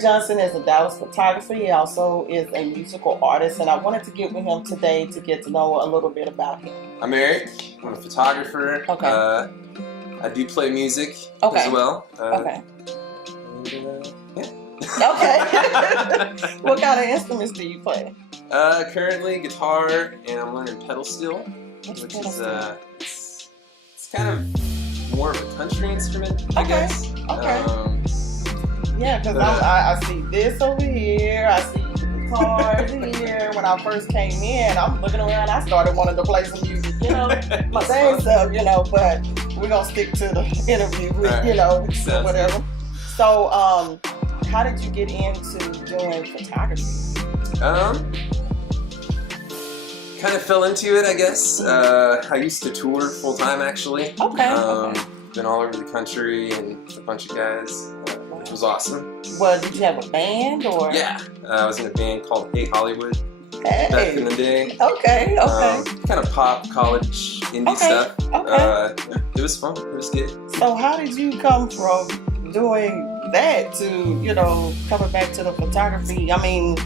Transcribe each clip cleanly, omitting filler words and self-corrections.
Erick Johnson is a Dallas photographer. He also is a musical artist, and I wanted to get with him today to get to know a little bit about him. I'm Erick. I'm a photographer. Okay. I do play music as well. Okay. Yeah. Okay. What kind of instruments do you play? Currently guitar, and I'm learning pedal steel, which is it's kind of more of a country instrument, I guess. Okay. Yeah, because I see this over here, I see the guitars here. When I first came in, I'm looking around, I started wanting to play some music, my dang self, but we're going to stick to the interview, with, whatever. So, how did you get into doing photography? Kind of fell into it, I guess. I used to tour full time, actually. Okay. Been all over the country and with a bunch of guys. Which was awesome. Well, did you have a band or? Yeah, I was in a band called Hey Hollywood back in the day. Okay. Kind of pop, college, indie stuff. Okay. It was fun. It was good. So how did you come from doing that to, coming back to the photography? I mean,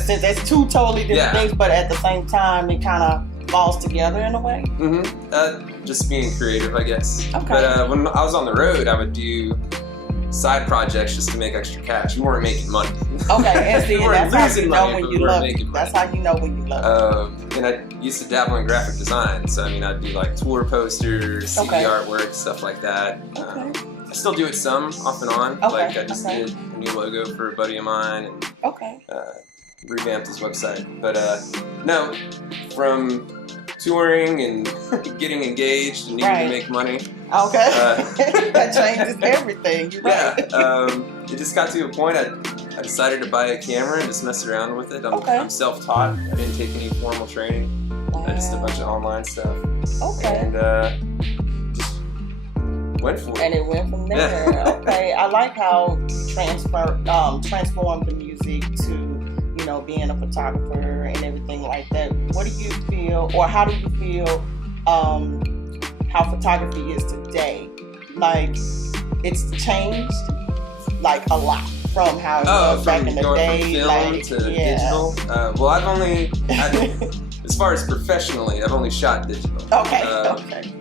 since that's two totally different things, but at the same time, it kind of falls together in a way? Mm-hmm. Just being creative, I guess. Okay. But when I was on the road, I would do side projects just to make extra cash. We weren't making money. Okay, and see, that's how you know when you love it. Money. That's how you know when you love it. And I used to dabble in graphic design, so I'd do like tour posters, CD artwork, stuff like that. Okay. I still do it some off and on. Okay. Like I just did a new logo for a buddy of mine. And, revamped his website. But no, from touring and getting engaged and needing to make money. Okay. That changes everything. You're right. It just got to a point I decided to buy a camera and just mess around with it. I'm self-taught. I didn't take any formal training. Just a bunch of online stuff. Okay. And just went for it. And it went from there. Yeah. Okay. I like how you transform the music to being a photographer and everything like that. What do you feel, or how do you feel how photography is today? Like, it's changed like a lot from how it was back in the day. From film to digital. Well, as far as professionally, I've only shot digital. Okay.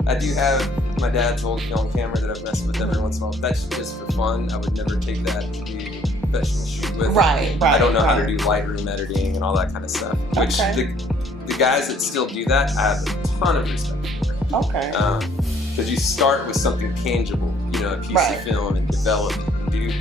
I do have my dad's old film camera that I've messed with every once in a while. That's just for fun. I would never take that to do professional shoot with. Right. I don't know how to do Lightroom editing and all that kind of stuff. Which the guys that still do that, I have a ton of respect for. Okay. Because you start with something tangible, a piece of film, and develop it and do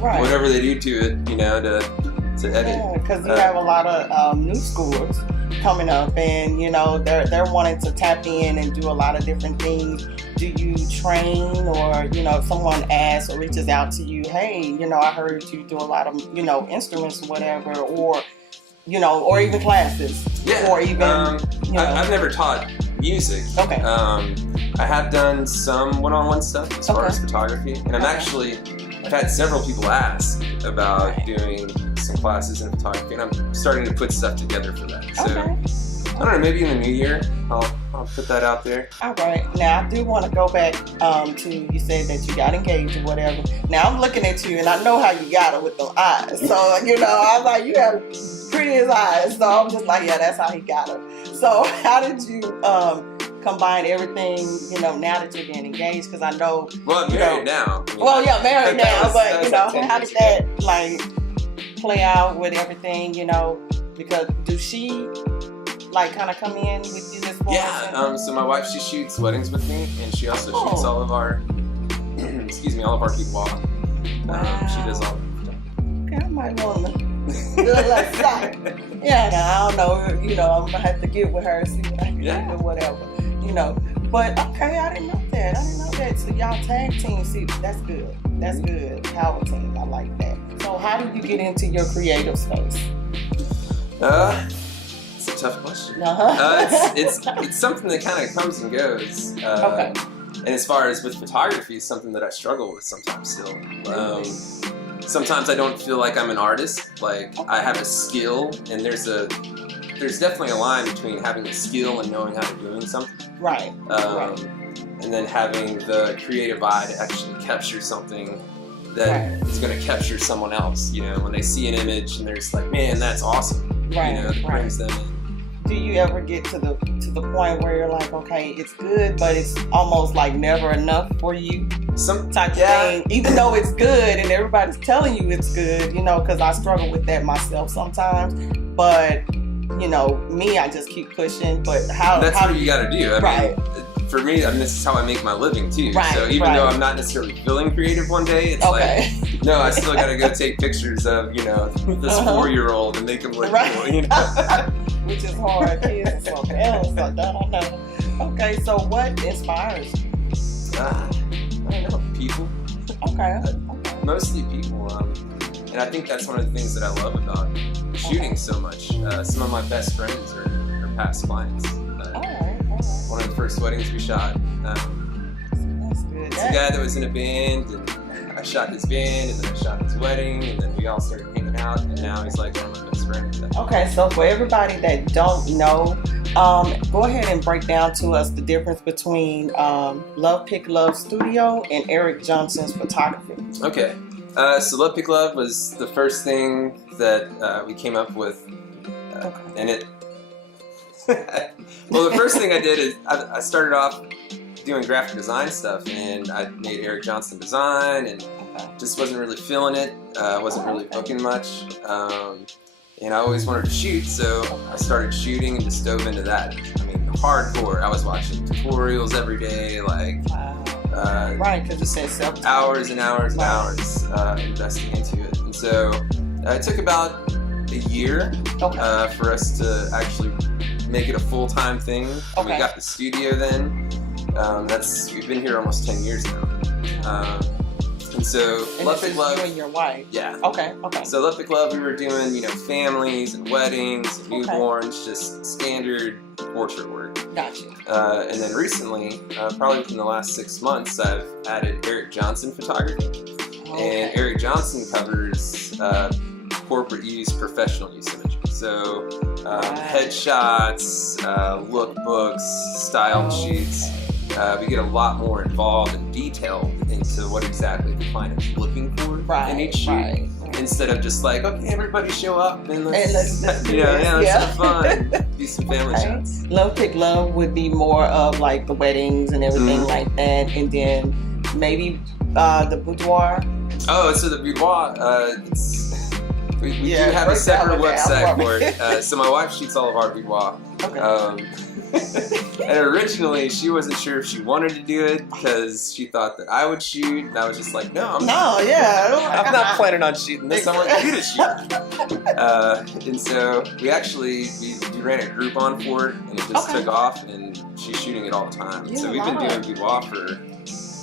whatever they do to it, to edit. Yeah, because you have a lot of new schools coming up, and they're wanting to tap in and do a lot of different things. Do you train, or if someone asks or reaches out to you, hey, I heard you do a lot of instruments or whatever, or or even classes, or even I've never taught music. Okay. I have done some one-on-one stuff as far as photography, and I've had several people ask about doing some classes in photography, and I'm starting to put stuff together for that. So I don't know, maybe in the new year I'll put that out there. All right. Now I do want to go back to, you said that you got engaged or whatever. Now I'm looking at you and I know how you got it with the eyes. So I was like, you have prettiest eyes. So I'm just like, yeah, that's how he got it. So how did you combine everything, now that you're getting engaged? Because I know. Well, I'm married now. Married now, but how did that play out with everything? Because do she kind of come in with you this morning? Yeah. So my wife, she shoots weddings with me, and she also shoots all of our all of our boudoir. She does all. Okay, I might want to do it like that. Yeah, I don't know. I'm gonna have to get with her and see what I can do or whatever. But okay, I didn't know that. So y'all tag team, see, that's good. That's good. Power team, I like that. So how do you get into your creative space? It's a tough question. It's something that kind of comes and goes. And as far as with photography, it's something that I struggle with sometimes still. Sometimes I don't feel like I'm an artist. Like I have a skill, and there's definitely a line between having a skill and knowing how to doing something. Right. And then having the creative eye to actually capture something that is going to capture someone else. You know, when they see an image and they're just like, man, that's awesome. Right. You know, it brings them in. Do you ever get to the point where you're like, okay, it's good, but it's almost like never enough for you? Some type of thing, even though it's good and everybody's telling you it's good, you know, because I struggle with that myself sometimes. But you know, me, I just keep pushing. But that's what you got to do. Right. For me, I mean, this is how I make my living too. Right, so even though I'm not necessarily feeling creative one day, it's like, no, I still got to go take pictures of, you know, this 4-year-old and make them look cool, you know? Which is hard. Kids and something else. I don't know. Okay, so what inspires you? I don't know, people. Okay. Mostly people. And I think that's one of the things that I love about shooting so much. Some of my best friends are past clients. One of the first weddings we shot. That's good. It's a guy that was in a band, and I shot his band, and then I shot his wedding, and then we all started hanging out, and now he's like one of my best friends. Okay, so for everybody that don't know, go ahead and break down to us the difference between Love Pick Love Studio and Erick Johnson's photography. Okay, so Love Pick Love was the first thing that we came up with, and it. Well, the first thing I did is I started off doing graphic design stuff, and I made Erick Johnson design, and just wasn't really feeling it. Wasn't really booking much, and I always wanted to shoot, so I started shooting and just dove into that. I mean, hardcore. I was watching tutorials every day, like right, because it says hours and hours and hours investing into it, and so it took about a year for us to actually make it a full-time thing. We got the studio then. We've been here almost 10 years now. And so Love Pick Love. You and your wife. Yeah. Okay. So Love Pick Love, we were doing, you know, families and weddings and newborns, just standard portrait work. Gotcha. And then recently, probably within the last 6 months, I've added Erick Johnson photography. And Erick Johnson covers corporate use, professional use imagery. So headshots, lookbooks, style sheets. We get a lot more involved and detailed into what exactly the client is looking for in each shoot. Instead of just like, okay, everybody show up and let's have fun, do some family shots. Love Pick Love would be more of like the weddings and everything like that, and then maybe the boudoir. Oh, so the boudoir, we do have a separate website for it. So my wife shoots all of our boudoir. And originally she wasn't sure if she wanted to do it because she thought that I would shoot, and I was just like, I'm not planning on shooting this. I want you to shoot. And so we ran a Groupon for it, and it just took off, and she's shooting it all the time. And so we've been doing boudoir for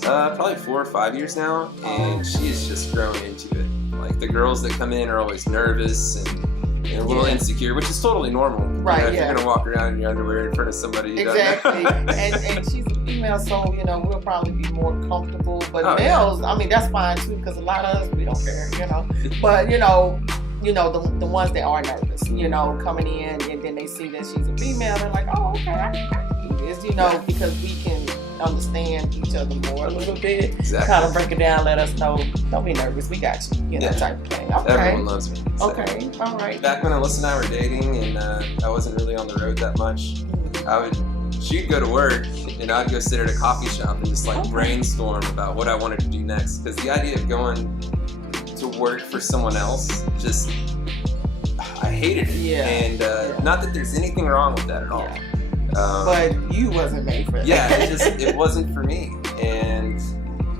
probably 4 or 5 years now, and she is just growing into it. Like, the girls that come in are always nervous and a little insecure, which is totally normal. Right, if you're going to walk around in your underwear in front of somebody you don't know. and she's a female, so, you know, we'll probably be more comfortable. But males, I mean, that's fine, too, because a lot of us, we don't care, you know. But, you know, the ones that are nervous, you know, coming in, and then they see that she's a female, they're like, oh, okay, I can do this, you know, because we can understand each other more a little bit. Exactly. Kind of break it down, let us know, don't be nervous, we got you, you know, type of thing. Okay. Everyone loves me. So. Okay, all right. Back when Alyssa and I were dating, and I wasn't really on the road that much, she'd go to work, and I'd go sit at a coffee shop and just like brainstorm about what I wanted to do next. Because the idea of going to work for someone else, just, I hated it. And not that there's anything wrong with that at all. But you wasn't made for that. Yeah, it wasn't for me. And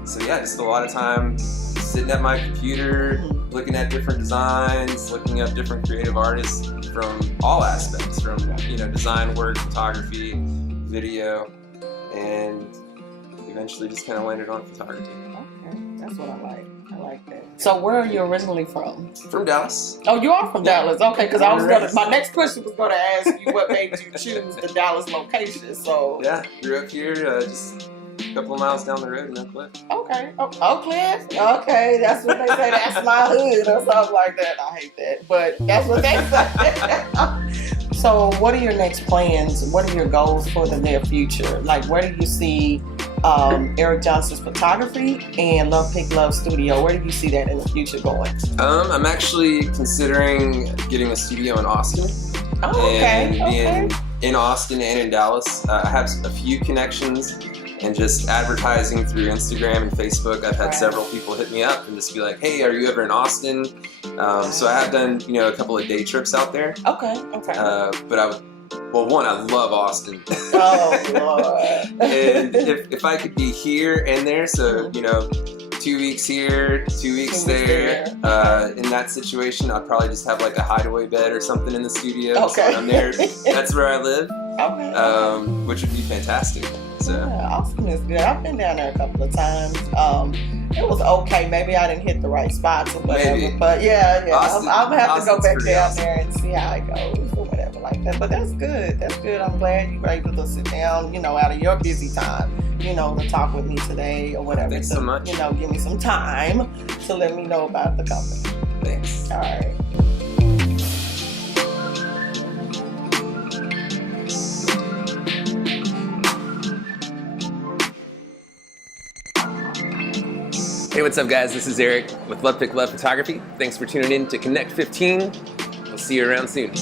so just a lot of time sitting at my computer, looking at different designs, looking up different creative artists from all aspects, from design work, photography, video, and eventually just kind of landed on photography. Okay, that's what I like. I like that. So where are you originally from? From Dallas. Oh, you are from Dallas. Okay, because my next question was going to ask you what made you choose the Dallas location. So grew up here, just a couple of miles down the road in Oak Cliff. Okay, Oak Cliff. Okay, that's what they say. That's my hood or something like that. I hate that, but that's what they say. So, what are your next plans? What are your goals for the near future? Like, where do you see Erick Johnson's Photography and Love Pick Love Studio. Where do you see that in the future going? I'm actually considering getting a studio in Austin. Oh, okay. And being in Austin and in Dallas. I have a few connections, and just advertising through Instagram and Facebook. I've had several people hit me up and just be like, "Hey, are you ever in Austin?" So I have done, a couple of day trips out there. Okay. But one, I love Austin. Oh, Lord. And if I could be here and there, so 2 weeks here, 2 weeks there. In that situation, I'd probably just have like a hideaway bed or something in the studio. Okay. So when I'm there, that's where I live. Okay. Which would be fantastic. So. Yeah, Austin is good. I've been down there a couple of times. It was okay. Maybe I didn't hit the right spots or whatever. Maybe. But yeah. Austin, I'm gonna have to go back down awesome. there and see how it goes or whatever like that. But that's good. That's good. I'm glad you were able to sit down, out of your busy time, to talk with me today or whatever. Thanks so much. Give me some time to let me know about the company. Thanks. All right. Hey, what's up, guys? This is Eric with Love Pick Love Photography. Thanks for tuning in to Konnect 15. We'll see you around soon.